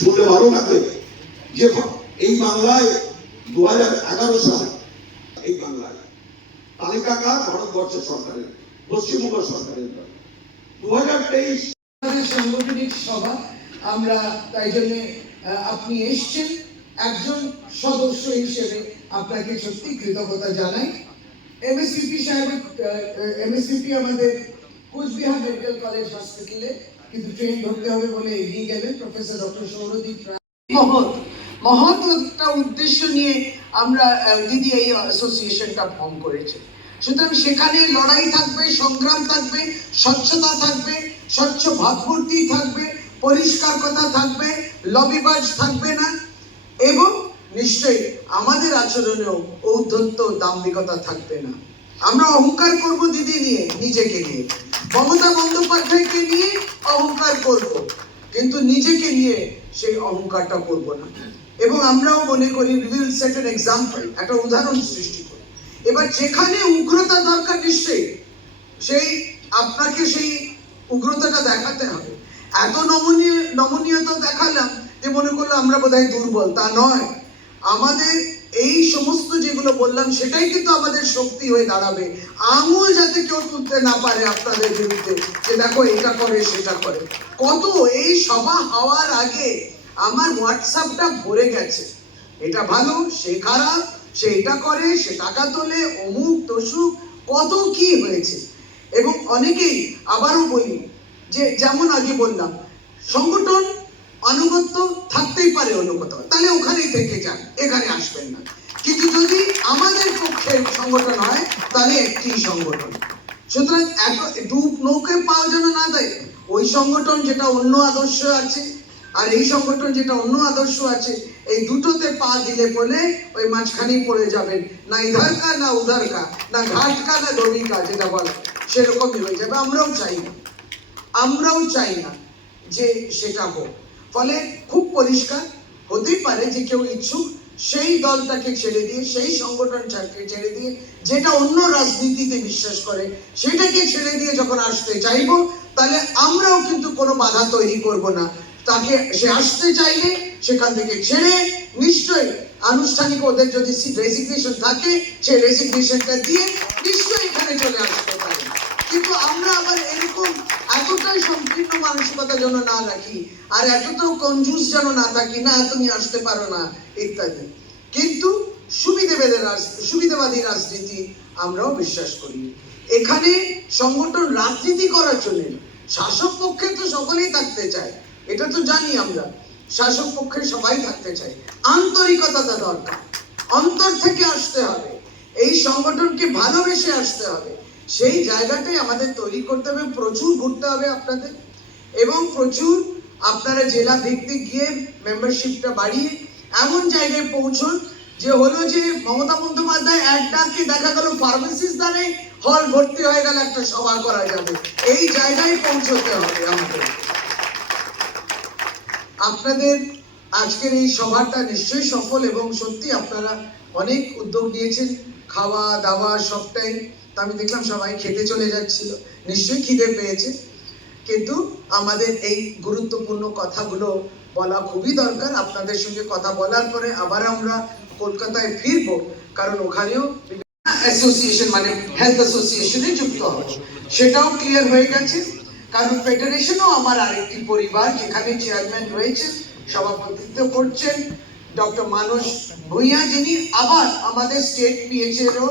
শুনলে ভালো লাগবে যে এই বাংলায় দু এগারো সাল, এই বাংলায় তালিকাকার ভারতবর্ষ সরকারের, পশ্চিমবঙ্গ সরকারের দু হাজার তেইশ সাংগঠনিক সভা, আমরা তাই জন্য আপনি এসছেন। একজন সদস্য হিসেবে আপনাকে সত্যি কৃতজ্ঞতা জানাই। এমএসসিপি সাহেব এমএসসিপি আমাদের কোচবিহার মেডিকেল কলেজ হসপিটালে কিন্তু ট্রেন ধরতে হবে বলে এগিয়ে গেলেন প্রফেসর ডক্টর সৌরদীপ মহৎ মহৎ একটা উদ্দেশ্য নিয়ে আমরা দিদি এই অ্যাসোসিয়েশনটা করেছে। সুতরাং সেখানে লড়াই থাকবে, সংগ্রাম থাকবে, স্বচ্ছতা থাকবে, স্বচ্ছ ভাবমূর্তি থাকবে, পরিষ্কার কথা থাকবে, লবিবাজ থাকবে না, এবং নিশ্চয়ই আমাদের আচরণেও ঔদ্ধত্য, দাম্ভিকতা থাকবে না। আমরা অহংকার করব দিদি নিয়ে, নিজেকে নিয়ে। মমতা বন্দ্যোপাধ্যায়কে নিয়ে অহংকার করব, কিন্তু নিজেকে নিয়ে সেই অহংকারটা করব না। এবং আমরাও মনে করি উইল সেট এন এক্সাম্পল একটা উদাহরণ সৃষ্টি করি। এবার যেখানে উগ্রতা দরকার নিশ্চয়ই, সেই আপনাকে সেই উগ্রতাটা দেখাতে হবে। এত নমনীয়, নমনীয়তা দেখালাম যে মনে করল আমরা বোধহয় দুর্বল, তা নয়। আমাদের এই সমস্ত যেগুলো বললাম, সেটাই কিন্তু আমাদের শক্তি হয়ে দাঁড়াবে। আঙুল যাতে কেউ তুলতে না পারে আপনাদের বিরুদ্ধে যে দেখো এটা করে, সেটা করে। কত এই সভা হওয়ার আগে আমার হোয়াটসঅ্যাপটা ভরে গেছে। এটা ভালো, সে খারাপ, সে এটা করে, সে টাকা তোলে, অমুক তসুক, কত কি হয়েছে। এবং অনেকেই আবারও বলি, যে যেমন আগে বললাম, সংগঠন আনুগত্য থাকতেই পারে অন্য কোথাও তাহলে ওখানেই থেকে যান, এখানে আসবেন না। কিন্তু যদি আমাদের পক্ষে সংগঠন হয়, তাহলে একটি সংগঠন। সুতরাং এক- দু নৌকে পাওয়া যেন না দেয়, ওই সংগঠন যেটা অন্য আদর্শ আছে, আর এই সংগঠন যেটা অন্য আদর্শ আছে, এই দুটোতে পা দিলে বলে ওই মাঝখানেই পড়ে যাবেন। না ইধার কা না উধার কা না ঘাটকা, না দড়ি কা যেটা বলে, সেরকমই হয়ে যাবে। আমরাও চাই না। আমরাও চাই না যে সেটা হোক। ফলে খুব পরিষ্কার হতেই পারে যে কেউ ইচ্ছুক সেই দলটাকে ছেড়ে দিয়ে, সেই সংগঠনটাকে ছেড়ে দিয়ে, যেটা অন্য রাজনীতিতে বিশ্বাস করে, সেটাকে ছেড়ে দিয়ে যখন আসতে চাইব, তাহলে আমরাও কিন্তু কোনো বাধা তৈরি করব না। তাকে সে আসতে চাইলে সেখান থেকে ছেড়ে নিশ্চয়ই আনুষ্ঠানিক ওদের যদি রেজিগনেশন থাকে সেই রেজিগনেশনটা দিয়ে নিশ্চয়ই এখানে চলে আসতে পারে। কিন্তু আমরা আবার এরকম এতটাই সংকীর্ণ মানসিকতা যেন না রাখি, আর এতটাও কনজুস যেন না থাকি, না, তুমি আসতে পারো না, ইত্যাদি। কিন্তু সুবিধেবাদী সুবিধাবাদী রাজনীতি আমরাও বিশ্বাস করি। এখানে সংগঠন রাজনীতি করার জন্য শাসক পক্ষে তো সকলেই থাকতে চায়, এটা তো জানি আমরা। শাসক পক্ষে সবাই থাকতে চায়। আন্তরিকতাটা দরকার। অন্তর থেকে আসতে হবে। এই সংগঠনকে ভালোবেসে আসতে হবে। সেই জায়গাটাই আমাদের তৈরি করতে হবে, প্রচুর ঘুরতে হবে আপনাদের। এবং প্রচুর আপনারা জেলা ভিত্তিক গিয়ে মেম্বারশিপটা বাড়িয়ে এমন জায়গায় পৌঁছন যে হলো যে মমতা বন্দ্যোপাধ্যায় এক ডাকে দেখা গেল ফার্মেসিস দ্বারে হল ভর্তি হয়ে গেল, একটা সভা করা যাবে। এই জায়গায় পৌঁছতে হবে আমাদের। আপনাদের আজকের এই সভাটা নিশ্চয়ই সফল এবং সত্যি আপনারা অনেক উদ্যোগ নিয়েছেন। খাওয়া দাওয়া সবটাই তো আমি দেখলাম সবাই খেতে চলে যাচ্ছিল। নিশ্চয়ই খিদে পেয়েছে। কিন্তু আমাদের এই গুরুত্বপূর্ণ কথাগুলো বলা খুবই দরকার। আপনাদের সঙ্গে কথা বলার পরে আবার আমরা কলকাতায় ফিরবো, কারণ ওখানেও অ্যাসোসিয়েশন মানে হেলথ অ্যাসোসিয়েশনে যুক্ত হবে। সেটাও ক্লিয়ার হয়ে গেছে। কারণ ফেডারেশনও আমার আরেকটি পরিবার, যেখানে চেয়ারম্যান রয়েছেন সভাপতিত্ব করছেন। ডক্টর মানস ভূঁইয়া, যিনি আবার আমাদের স্টেট পিএইচএরও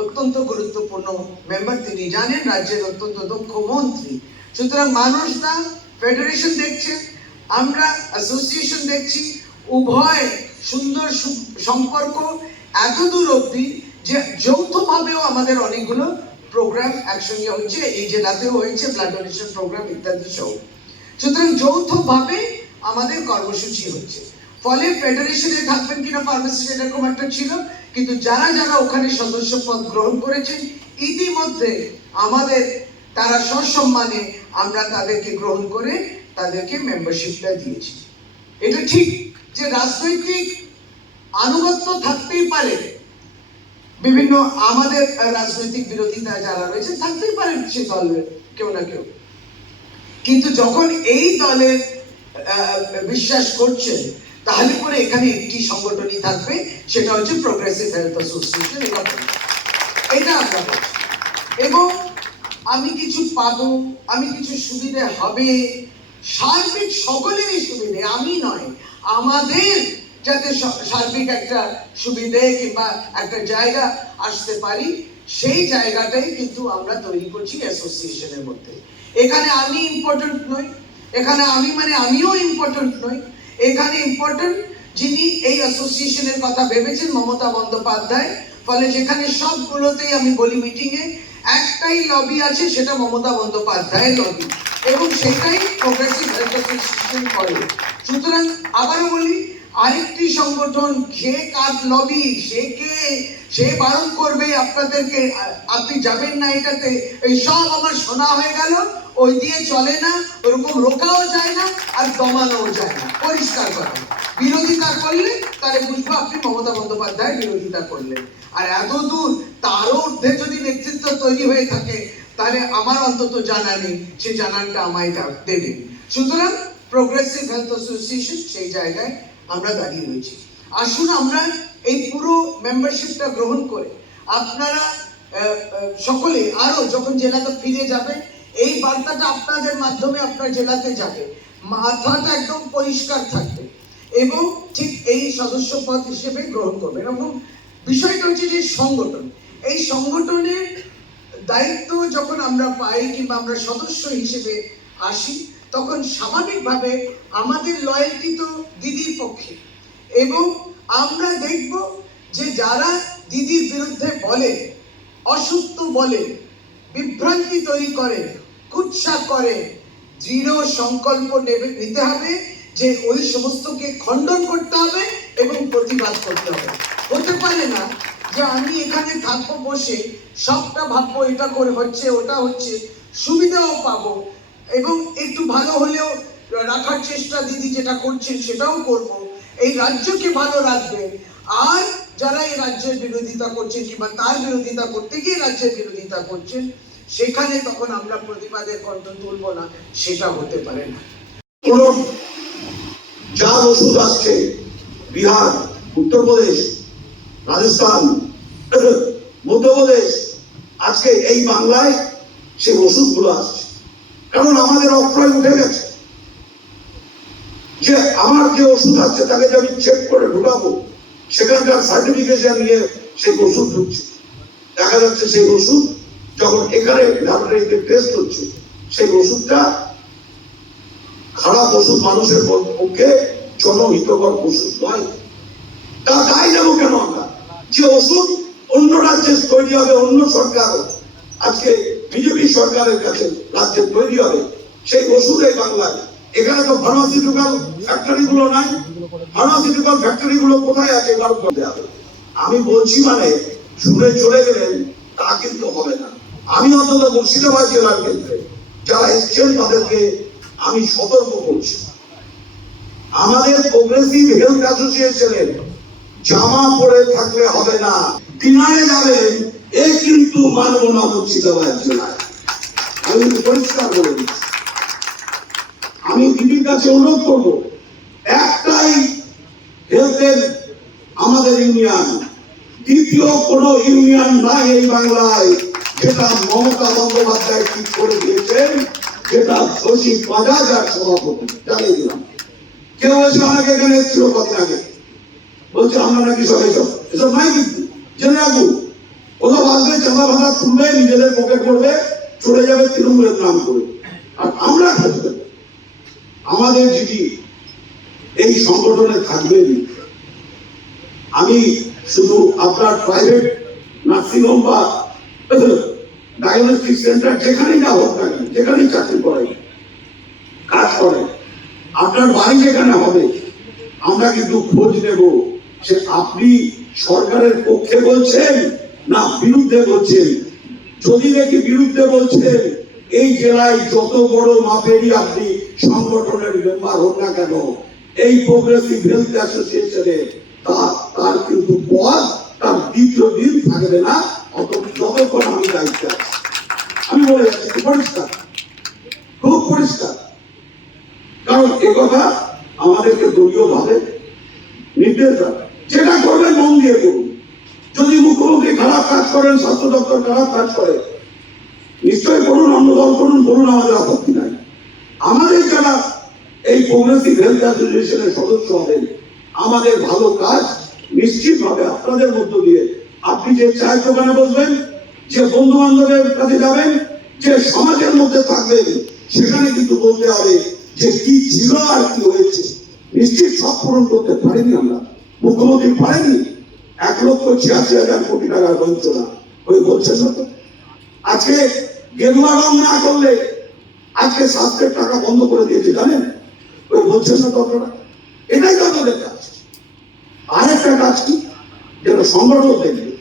অত্যন্ত গুরুত্বপূর্ণ মেম্বার তিনি জানেন রাজ্যের অত্যন্ত দক্ষ মন্ত্রী। সুতরাং মানুষ দা ফেডারেশন দেখছে, আমরা অ্যাসোসিয়েশন দেখছি, উভয় সুন্দর সম্পর্ক এত দূর অবধি যে যৌথভাবেও আমাদের অনেকগুলো প্রোগ্রাম একসঙ্গে হচ্ছে, এই জেলাতেও হয়েছে ব্লাড ডোনেশন প্রোগ্রাম ইত্যাদি সহ সুতরাং যৌথভাবে আমাদের কর্মসূচি হচ্ছে। ফলে ফেডারেশনে থাকবেন কিনা ফার্মেসিস্ট এরকম একটা ছিল। কিন্তু যারা যারা ওখানে সদস্য পদ গ্রহণ করেছেন, ইতিমধ্যে আমাদের তারা সসম্মানে আমরা তাদেরকে গ্রহণ করে তাদেরকে মেম্বারশিপটা দিয়েছি। এটা ঠিক যে রাজনৈতিক আনুগত্য থাকতেই পারে। বিভিন্ন আমাদের রাজনৈতিক বিরোধিতা যারা রয়েছে, থাকতেই পারে সে দলের কেউ না কেউ। কিন্তু যখন এই দলের বিশ্বাস করছেন তাহলে পরে এখানে একটি সংগঠনই থাকবে? সেটা হচ্ছে প্রোগ্রেসিভ হেলথ অ্যাসোসিয়েশন এটা এটা আমরা এবং আমি কিছু পাবো, আমি কিছু সুবিধে হবে, সার্বিক সকলেরই সুবিধে, আমি নয়, আমাদের যাতে সার্বিক একটা সুবিধে কিংবা একটা জায়গা আসতে পারি, সেই জায়গাটাই কিন্তু আমরা তৈরি করছি অ্যাসোসিয়েশনের মধ্যে। এখানে আমি ইম্পর্টেন্ট নই, এখানে আমি মানে আমিও ইম্পর্টেন্ট নই এখানে ইম্পর্টেন্ট যিনি এই অ্যাসোসিয়েশনের কথা ভেবেছেন মমতা বন্দ্যোপাধ্যায়, ফলে যেখানে সবগুলোতেই আমি বলি মিটিংয়ে একটাই লবি আছে, সেটা মমতা বন্দ্যোপাধ্যায়ের লবি এবং সেটাই প্রোগ্রেসিভ হেলথ অ্যাসোসিয়েশন করে। সুতরাং আবারও বলি, আরেকটি সংগঠন সে কাজ লবি সে কে, সে বারণ করবে আপনাদেরকে আপনি যাবেন না এটাতে, এই সব আমার শোনা হয়ে গেল। ওই দিয়ে চলে না, ওরকম রোকাও যায় না আর দমানোও যায় না। পরিষ্কার করা বিরোধিতা করলে তাহলে বুঝব আপনি মমতা বন্দ্যোপাধ্যায় বিরোধিতা করলেন। আর এত দূর তারও ঊর্ধ্বে যদি নেতৃত্ব তৈরি হয়ে থাকে, তাহলে আমার অন্তত জানা নেই, সে জানানটা আমায় দা- দেবেন সুতরাং প্রোগ্রেসিভ হেলথ অ্যাসোসিয়েশন সেই জায়গায় আমরা দাঁড়িয়ে রয়েছি। আসুন আমরা এই পুরো মেম্বারশিপটা গ্রহণ করে, আপনারা সকলে আরও যখন জেলাতে ফিরে যাবে এই বার্তাটা আপনাদের মাধ্যমে আপনার জেলাতে যাবে। মাথাটা একদম পরিষ্কার থাকবে। এবং ঠিক এই সদস্য পদ হিসেবে গ্রহণ করবে এবং বিষয়টা হচ্ছে যে সংগঠন। এই সংগঠনের দায়িত্ব যখন আমরা পাই কিংবা আমরা সদস্য হিসেবে আসি, তখন স্বাভাবিকভাবে আমাদের লয়্যালটি তো দিদির পক্ষে। এবং আমরা দেখব যে যারা দিদির বিরুদ্ধে বলে, অসুস্থ বলে, বিভ্রান্তি তৈরি করে কুৎসা করে। দৃঢ় সংকল্প নেবে নিতে হবে যে ওই সমস্তকে খণ্ডন করতে হবে এবং প্রতিবাদ করতে হবে। হতে পারে না যে আমি এখানে থাকব বসে, সবটা ভাববো, এটা করে হচ্ছে, ওটা হচ্ছে, সুবিধাও পাবো এবং একটু ভালো হলেও রাখার চেষ্টা দিদি যেটা করছেন সেটাও করব। এই রাজ্যকে ভালো রাখবে। আর যারা এই রাজ্যের বিরোধিতা করছেন কিংবা তার বিরোধিতা করতে গিয়ে রাজ্যের বিরোধিতা করছেন সেখানে তখন আমরা প্রতিবাদের কণ্ঠ তুলব না, সেটা হতে পারে না। কোন যার ওষুধ আসছে বিহার, উত্তরপ্রদেশ, রাজস্থান, মধ্যপ্রদেশ, আজকে এই বাংলায় সেই ওষুধগুলো আসছে। কারণ আমাদের অক্রয় উঠে গেছে। যে আমার যে ওষুধ আছে, তাকে যে আমি চেক করে ঢুকাবো, সেখানকার সার্টিফিকেশন নিয়ে সেই ওষুধ ঢুকছে। দেখা যাচ্ছে সেই ওষুধ যখন এখানে ল্যাবরেটরিতে টেস্ট হচ্ছে, সেই ওষুধটা খারাপ ওষুধ মানুষের পক্ষে জনহিতকর ওষুধ নয়। তা তাই নেব কেন আমরা? যে ওষুধ অন্য রাজ্যে তৈরি হবে, অন্য সরকার আজকে বিজেপি সরকারের কাছে রাজ্যে তৈরি হবে, সেই ওষুধ এই বাংলায়। এখানে তো ফার্মাসিউটিক্যাল ফ্যাক্টরি গুলো নাই। ফার্মাসিউটিক্যাল ফ্যাক্টরি গুলো কোথায় আছে এবার বলতে হবে। আমি বলছি মানে শুনে চলে গেলেন, তা কিন্তু হবে না। আমি অন্তত মুর্শিদাবাদ জেলার ক্ষেত্রে যারা এসছেন তাদেরকে আমি সতর্ক করছি। আমাদের প্রোগ্রেসিভ হেলথ অ্যাসোসিয়েশনের জামা পরে থাকলে হবে না কিনারে যাবেন এ কিন্তু মানব না মুর্শিদাবাদ জেলায়। আমি পরিষ্কার বলে দিচ্ছি। আমি দিদির কাছে অনুরোধ করব, একটাই হেলথের আমাদের ইউনিয়ন দ্বিতীয় কোন ইউনিয়ন নাই এই বাংলায়। যেটা মমতা বন্দ্যোপাধ্যায় ঠিক করে দিয়েছেন, যেটা শশী আর সভাপতি জানিয়ে দিলাম। কেউ এসে আমাকে এখানে এসেছিল আগে বলছে, আমরা নাকি সব এসব এসব নাই কিন্তু। জেনে রাখুন কোথাও আসবে চাঁদা ভাড়া তুলবে নিজেদের পকেট করবে, চলে যাবে তৃণমূলের নাম করে। আর আমরা থাকবে আমাদের যদি এই সংগঠনে থাকবেন আমি শুধু আপনার প্রাইভেট নার্সিংহোম বা ডায়াগনস্টিক সেন্টার যেখানেই না হোক না যেখানেই চাকরি করে কাজ করে আপনার বাড়ি যেখানে হবে, আমরা কিন্তু খোঁজ নেব যে আপনি সরকারের পক্ষে বলছেন না বিরুদ্ধে বলছেন। যদি দেখি বিরুদ্ধে বলছেন, এই জেলায় যত বড় মাপেরই আপনি সংগঠনের মেম্বার হন না কেন, এই প্রোগ্রেসিভ হেলথ অ্যাসোসিয়েশনে তার কিন্তু পদ, তার দ্বিতীয় দিন থাকবে না। অত যতক্ষণ আমি দায়িত্বে আছি আমি বলে যাচ্ছি পরিষ্কার, খুব পরিষ্কার। কারণ এ কথা আমাদেরকে দলীয় ভাবে নির্দেশ যেটা করবেন মন দিয়ে করুন। যদি মুখ্যমন্ত্রী খারাপ কাজ করেন, স্বাস্থ্য দপ্তর খারাপ কাজ করে নিশ্চয় করুন, অন্য দল করুন বলুন আমাদের আপত্তি নাই। আমাদের যারা এই প্রোগ্রেসিভ হেলথ অ্যাসোসিয়েশনের সদস্য হবেন, আমাদের ভালো কাজ নিশ্চিতভাবে আপনাদের মধ্য দিয়ে আপনি যে চায়ের দোকানে বসবেন, যে বন্ধু বান্ধবের কাছে যাবেন, যে সমাজের মধ্যে থাকবেন, সেখানে কিন্তু বলতে হবে যে কি ছিল আর কি হয়েছে। নিশ্চিত সব পূরণ করতে পারিনি আমরা। মুখ্যমন্ত্রী পারেননি। এক লক্ষ ছিয়াশি হাজার কোটি টাকার বঞ্চনা। ওই বলছেন না তো? আজকে গেরুয়া রং না করলে আজকে স্বাস্থ্যের টাকা বন্ধ করে দিয়েছে, জানেন? ওই বলছেন না তো এটাই তো আপনাদের কাজ। আরেকটা কাজ কি? যেটা সংগঠন দেখবে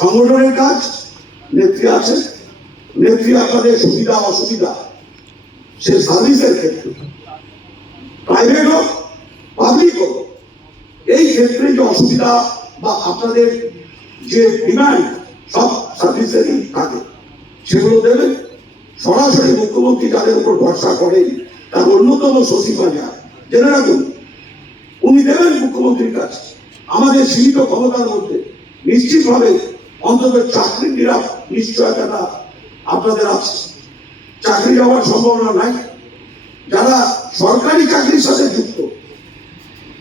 সংগঠনের কাজ, নেত্রী আছে, নেত্রী আপনাদের সুবিধা, অসুবিধা, সে সার্ভিসের ক্ষেত্রে। প্রাইভেট হোক পাবলিক হোক, এই ক্ষেত্রে যে অসুবিধা বা আপনাদের যে ডিমান্ড সব সার্ভিসেরই থাকে। সেগুলো দেবেন। সরাসরি মুখ্যমন্ত্রী যাদের উপর ভরসা করেন, তার অন্যতম সচিব বাজার জেনে রাখুন, উনি দেবেন মুখ্যমন্ত্রীর কাছে। আমাদের সীমিত ক্ষমতার মধ্যে নিশ্চিতভাবে অন্তত চাকরির নিরাপ নিশ্চয়তাটা আপনাদের আছে। চাকরি যাওয়ার সম্ভাবনা নাই। যারা সরকারি চাকরির সাথে যুক্ত,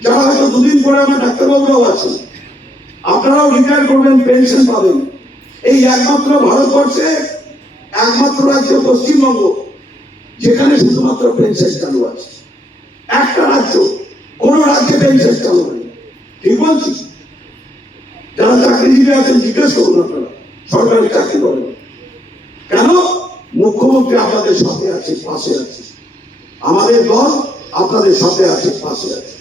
যারা হয়তো দুদিন পরে আমার ডাক্তারবাবুরাও আছে, আপনারাও রিটায়ার করবেন পেনশন পাবেন। এই একমাত্র ভারতবর্ষে, একমাত্র রাজ্য পশ্চিমবঙ্গ, যেখানে শুধুমাত্র পেনশন চালু আছে। একটা রাজ্য, কোন রাজ্যে পেনশন চালু নেই ঠিক বলছি? যারা চাকরিজীবী আছেন, জিজ্ঞেস করুন আপনারা। সরকারি চাকরি করেন। কেন? মুখ্যমন্ত্রী আপনাদের সাথে আছে, পাশে আছে। আমাদের দল আপনাদের সাথে আছে, পাশে আছে।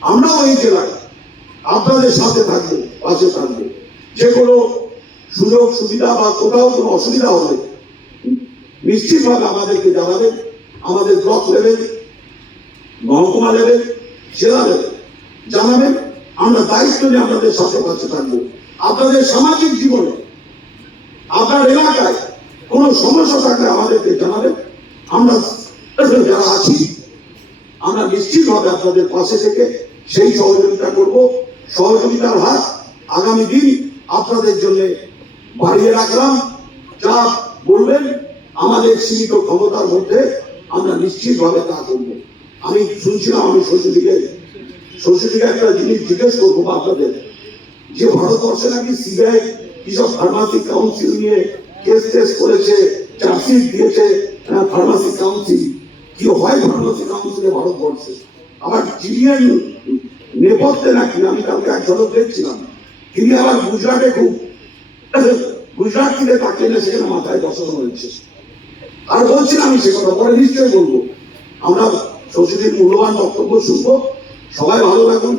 আমরাও এই জেলায় আপনাদের সাথে থাকব, পাশে থাকব। যে কোনো সুযোগ, সুবিধা বা কোথাও কোনো অসুবিধা হলে নিশ্চিতভাবে আমাদেরকে জানাবেন। আমাদের ব্লক লেভেল, মহকুমা লেভেল, জেলা লেভেল জানাবেন। আমরা দায়িত্ব নিয়ে আপনাদের সাথে পাশে থাকব। আপনাদের সামাজিক জীবনে, আপনার এলাকায় কোনো সমস্যা থাকলে আমাদেরকে জানাবেন। আমরা যারা আছি, আমরা নিশ্চিতভাবে আপনাদের পাশে থেকে সেই সহযোগিতা করব। সহযোগিতার হাত আগামী দিন আপনাদের জন্য বাড়িয়ে রাখলাম। যা বলবেন, আমাদের সীমিত ক্ষমতার মধ্যে আমরা নিশ্চিতভাবে তা করব। আমি শুনছিলাম আমি শ্বশুরদিকে শ্বশুরদিকে একটা জিনিস জিজ্ঞেস করব আপনাদের, যে ভারতবর্ষে নাকি সিবিআই, কিসব ফার্মাসি কাউন্সিল নিয়ে কেস টেস করেছে চার্জশিট দিয়েছে ফার্মাসি কাউন্সিল কি হয় ফার্মাসি কাউন্সিলে ভারতবর্ষে? আবার জিনিয়ার নেপথ্যে নাকি? আমি কালকে এক ঝলক দেখছিলাম। তিনি আবার গুজরাটে খুব, গুজরাট থেকে তাকে এনে সেখানে মাথায় বসানো হয়েছে। আর বলছিলাম আমি সে কথা, পরে নিশ্চয়ই বলব। আমরা শশীদের মূল্যবান বক্তব্য শুনব। সবাই ভালো থাকুন